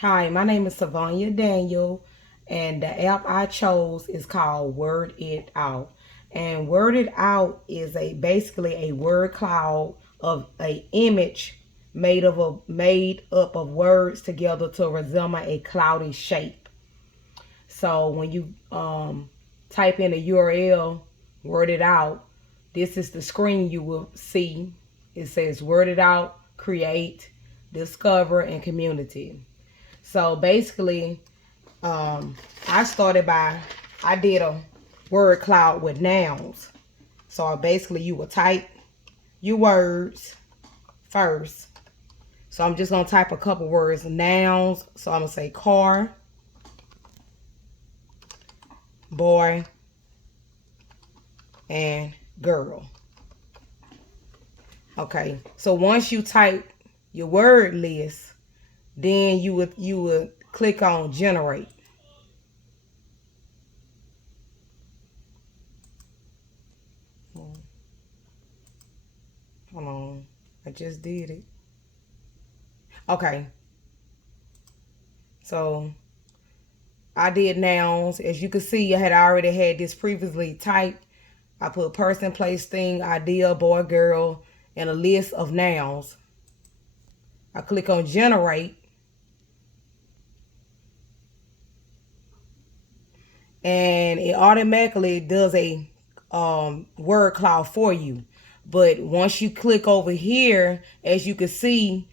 Hi, my name is Savonia Daniel, and the app I chose is called Word It Out. And Word It Out is basically a word cloud of a image made up of words together to resemble a cloudy shape. So when you type in the URL, Word It Out, this is the screen you will see. It says Word It Out, Create, Discover, and Community. So basically, I did a word cloud with nouns. So basically, you will type your words first. So I'm just going to type a couple words, nouns. So I'm going to say car, boy, and girl. Okay. So once you type your word list, then you would click on generate. Hold on. I just did it. Okay. So I did nouns. As you can see, I had already had this previously typed. I put person, place, thing, idea, boy, girl, and a list of nouns. I click on generate. And it automatically does a word cloud for you. But once you click over here, as you can see,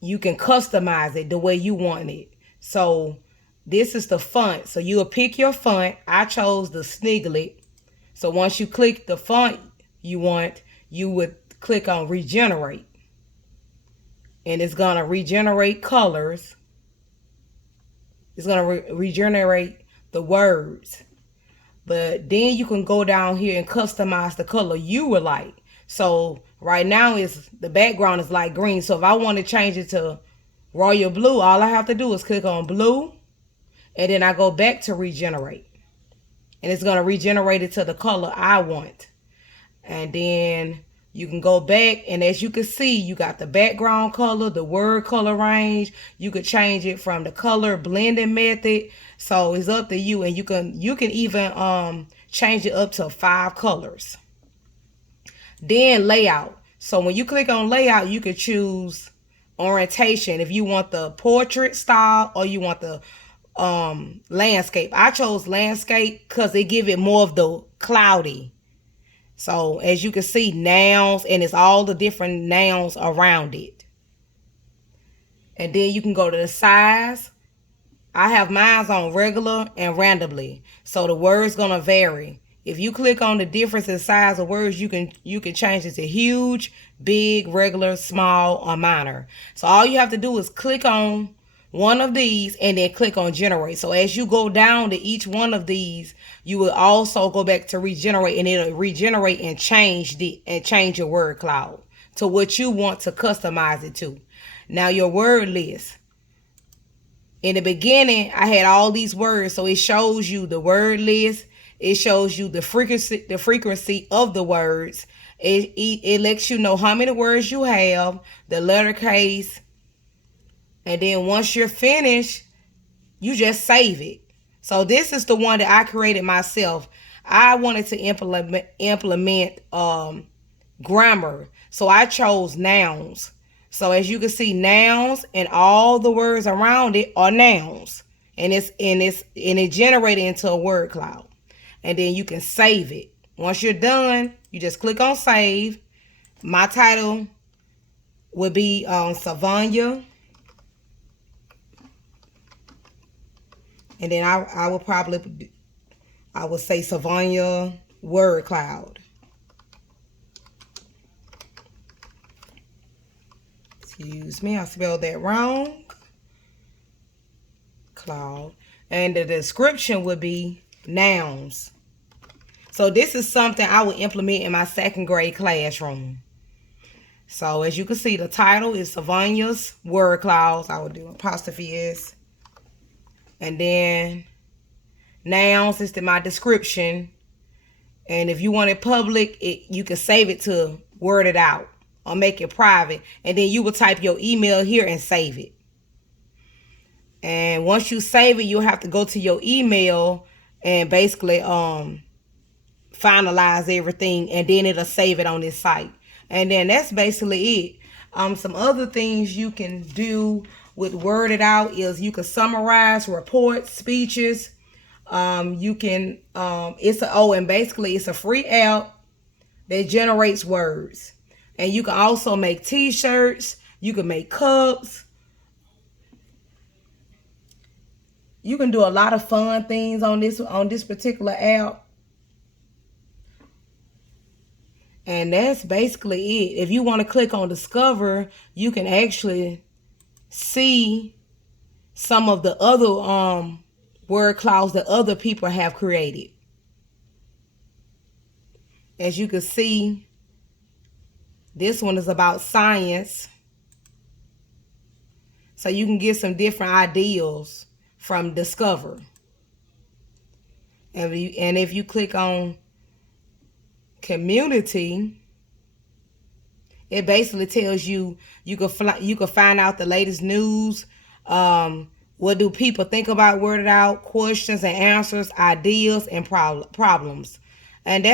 you can customize it the way you want it. So this is the font. So you'll pick your font. I chose the Sniglet. So once you click the font you want, you would click on regenerate. And it's going to regenerate colors. It's going to regenerate the words. But then you can go down here and customize the color you would like. So right now is the background is light green. So if I want to change it to royal blue, all I have to do is click on blue. And then I go back to regenerate. And it's going to regenerate it to the color I want. And then you can go back, and as you can see, you got the background color, the word color range. You could change it from the color blending method. So it's up to you, and you can even change it up to 5 colors. Then layout. So when you click on layout, you can choose orientation if you want the portrait style or you want the landscape. I chose landscape because they give it more of the cloudy. So as you can see, nouns, and it's all the different nouns around it. And then you can go to the size. I have mine on regular and randomly. So the word's gonna vary. If you click on the difference in size of words, you can change it to huge, big, regular, small, or minor. So all you have to do is click on one of these and then click on generate. So as you go down to each one of these, you will also go back to regenerate, and it'll regenerate and change your word cloud to what you want to customize it to. Now your word list. In the beginning, I had all these words, so it shows you the word list. It shows you the frequency of the words. It lets you know how many words you have, the letter case, and then once you're finished, you just save it. So this is the one that I created myself. I wanted to implement grammar, so I chose nouns. So as you can see, nouns and all the words around it are nouns, and it generated into a word cloud. And then you can save it. Once you're done, you just click on save. My title would be Savonia. And then I would say Savonia word cloud. Excuse me, I spelled that wrong. Cloud. And the description would be nouns. So this is something I would implement in my 2nd grade classroom. So as you can see, the title is Savonia's word clouds. I would do apostrophe S. And then nouns is my description. And if you want it public, you can save it to word it out or make it private. And then you will type your email here and save it. And once you save it, you'll have to go to your email and basically finalize everything, and then it'll save it on this site. And then that's basically it. Some other things you can do with Word It Out is you can summarize reports, speeches. You can and basically it's a free app that generates words. And you can also make t-shirts, you can make cups. You can do a lot of fun things on this particular app. And that's basically it. If you want to click on discover, you can actually see some of the other word clouds that other people have created. As you can see, this one is about science. So you can get some different ideas from discover. And if you click on community, it basically tells you you can find out the latest news. What do people think about Word It Out? Questions and answers, ideas and problems, and that's